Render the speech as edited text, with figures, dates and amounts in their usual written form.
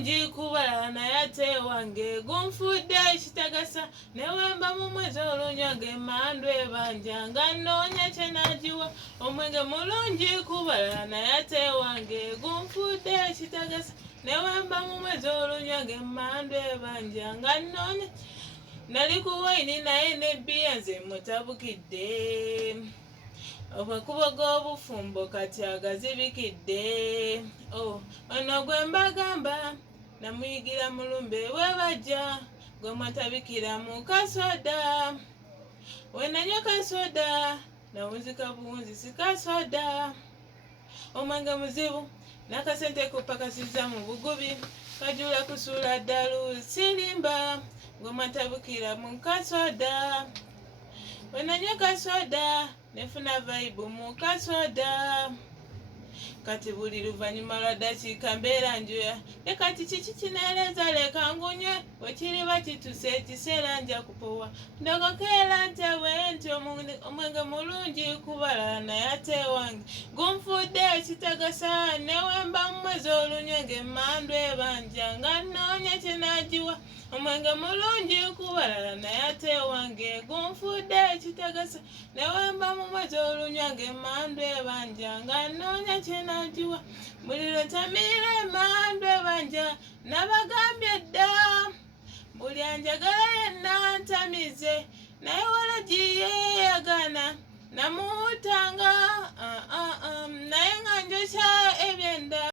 mulungi kubalala naye ate wange gunfudde ekitagasa ne wemba mu mwezi olunya ng'emmandu ebanja nga nnoonya kye naagiwa omwenge mulungi kubalala naye ate wange gunfudde ekitagasa ne wemba mu mwezi olunya ng'emmandu ebanja nga nnoonya nali ku wayini naye ne byange mutabukidde obwekubo g'obufumbo kati agazibikidde ono gwe mbagamba namuyigira mulumbe we bajja gwe mwatabikira mu kasoda we nanywa kasoda nawunzika buwunzi si kasoda omwenge muzibu n'akasente kupakasiza mu bugubi kajula kusuula ddalu sirimba gwe mwatabikira mu kasoda we nanywa kasoda nefuna vibe mu kasoda kati buli luvannyuma lwa ddakiika mbeera njuya ne kati kiki kineereza leka ngunywe wekiriba kituse ekiseera nja kupowa ndogokeera ntewe nti omwenge mulungi kubalala naye ate wange gunfudde ekitagasa ne wemba mu mwezi olunywe ng'emmandu ebanja nga nnoonya kye naagiwa omwenge mulungi kubalala naye ate wange gunfudde ekitagasa ne wemba mu mwezi olunywa ng'emmandu ebanja nga nnoonya kye naagiwa buli lwe ntamirira emmandu ebanja nabagambye dda buli anjagala yenna ntamize naye walagiye yagana namuwutanga naye nga njokya ebye